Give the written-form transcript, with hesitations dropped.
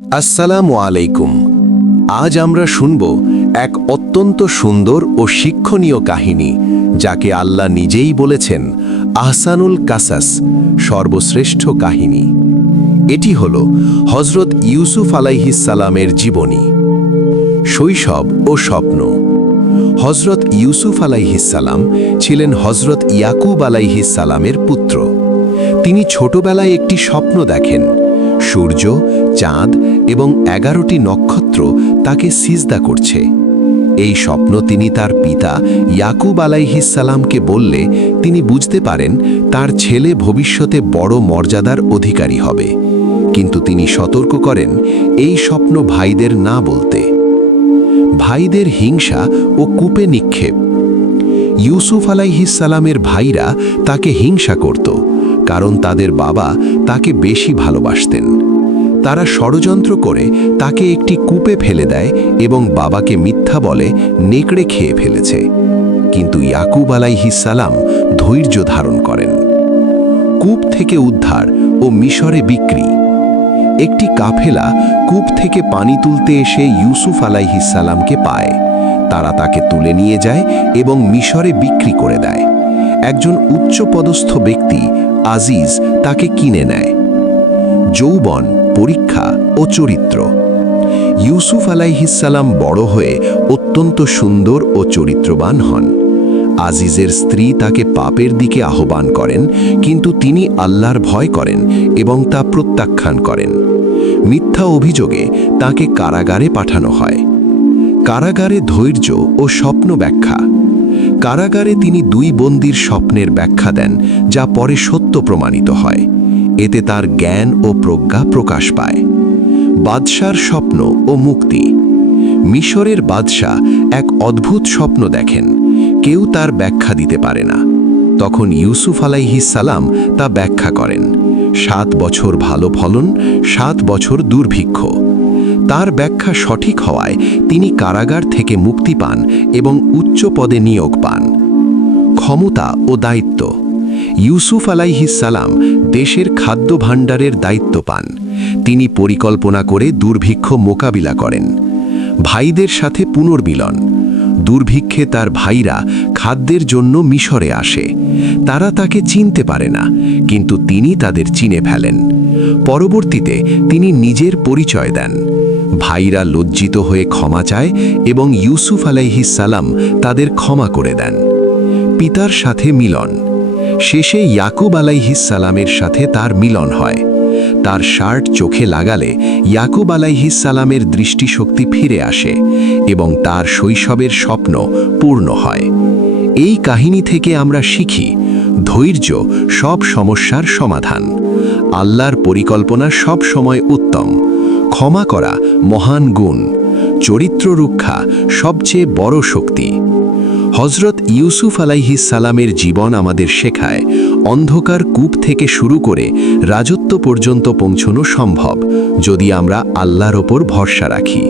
আসসালামু আলাইকুম। আজ আমরা শুনব এক অত্যন্ত সুন্দর ও শিক্ষণীয় কাহিনী, যাকে আল্লাহ নিজেই বলেছেন আহসানুল কাসাস, সর্বশ্রেষ্ঠ কাহিনী। এটি হল হজরত ইউসুফ আলাইহিস সালামের জীবনী। শৈশব ও স্বপ্ন। হজরত ইউসুফ আলাইহিস সালাম ছিলেন হজরত ইয়াকুব আলাইহিস সালামের পুত্র। তিনি ছোটবেলায় একটি স্বপ্ন দেখেন, সূর্য, চাঁদ এবং 11টি নক্ষত্র তাকে সিজদা করছে। এই স্বপ্ন তিনি তার পিতা ইয়াকুব আলাইহিস সালামকে বললে তিনি বুঝতে পারেন তার ছেলে ভবিষ্যতে বড় মর্যাদার অধিকারী হবে। কিন্তু তিনি সতর্ক করেন এই স্বপ্ন ভাইদের না বলতে। ভাইদের হিংসা ও কূপে নিক্ষেপ। ইউসুফ আলাইহিস সালামের ভাইরা তাকে হিংসা করত, কারণ তাদের বাবা তাকে বেশি ভালোবাসতেন। তারা ষড়যন্ত্র করে তাকে একটি কূপে ফেলে দেয় এবং বাবাকে মিথ্যা বলে নেকড়ে খেয়ে ফেলেছে। কিন্তু ইয়াকুব আলাইহিস সালাম ধৈর্য ধারণ করেন। কূপ থেকে উদ্ধার ও মিশরে বিক্রি। একটি কাফেলা কূপ থেকে পানি তুলতে এসে ইউসুফ আলাইহিস সালামকে পায়। তারা তাকে তুলে নিয়ে যায় এবং মিশরে বিক্রি করে দেয়। একজন উচ্চপদস্থ ব্যক্তি আজিজ তাকে কিনে নেয়। যৌবন, পরীক্ষা ও চরিত্র। ইউসুফ আলাইহিস সালাম বড় হয়ে অত্যন্ত সুন্দর ও চরিত্রবান হন। আজিজের স্ত্রী তাকে পাপের দিকে আহ্বান করেন, কিন্তু তিনি আল্লাহর ভয় করেন এবং তা প্রত্যাখ্যান করেন। মিথ্যা অভিযোগে তাকে কারাগারে পাঠানো হয়। কারাগারে ধৈর্য ও স্বপ্ন ব্যাখ্যা। কারাগারে তিনি 2 বন্দীর স্বপ্নের ব্যাখ্যা দেন, যা পরে সত্য প্রমাণিত হয়। এতে তার জ্ঞান ও প্রজ্ঞা প্রকাশ পায়। বাদশার স্বপ্ন ও মুক্তি। মিশরের বাদশাহ এক অদ্ভুত স্বপ্ন দেখেন, কেউ তার ব্যাখ্যা দিতে পারে না। তখন ইউসুফ আলাইহিস সালাম তা ব্যাখ্যা করেন। 7 বছর ভালো ফলন, 7 বছর দুর্ভিক্ষ। তার ব্যাখ্যা সঠিক হওয়ায় তিনি কারাগার থেকে মুক্তি পান এবং উচ্চ পদে নিয়োগ পান। ক্ষমতা ও দায়িত্ব। ইউসুফ আলাইহিস সালাম দেশের খাদ্য ভাণ্ডারের দায়িত্ব পান। তিনি পরিকল্পনা করে দুর্ভিক্ষ মোকাবিলা করেন। ভাইদের সাথে পুনর্মিলন। দুর্ভিক্ষে তার ভাইরা খাদ্যের জন্য মিশরে আসে। তারা তাকে চিনতে পারে না, কিন্তু তিনি তাদের চিনে ফেলেন। পরবর্তীতে তিনি নিজের পরিচয় দেন। ভাইরা লজ্জিত হয়ে ক্ষমা চায় এবং ইউসুফ আলাইহিস সালাম তাদের ক্ষমা করে দেন। পিতার সাথে মিলন। শেষে ইয়াকুব আলাইহিস সালামের সাথে তার মিলন হয়। তার শার্ট চোখে লাগালে ইয়াকুব আলাইহিস সালামের দৃষ্টিশক্তি ফিরে আসে এবং তার শৈশবের স্বপ্ন পূর্ণ হয়। এই কাহিনী থেকে আমরা শিখি, ধৈর্য সব সমস্যার সমাধান। আল্লাহর পরিকল্পনা সব সময় উত্তম। ক্ষমা করা মহান গুণ। চরিত্র রক্ষা সবচেয়ে বড় শক্তি। হজরত ইউসুফ আলাইহিস সালামের জীবন আমাদের শেখায়, অন্ধকার কূপ থেকে শুরু করে রাজত্ব পর্যন্ত পৌঁছানো সম্ভব, যদি আমরা আল্লাহর ওপর ভরসা রাখি।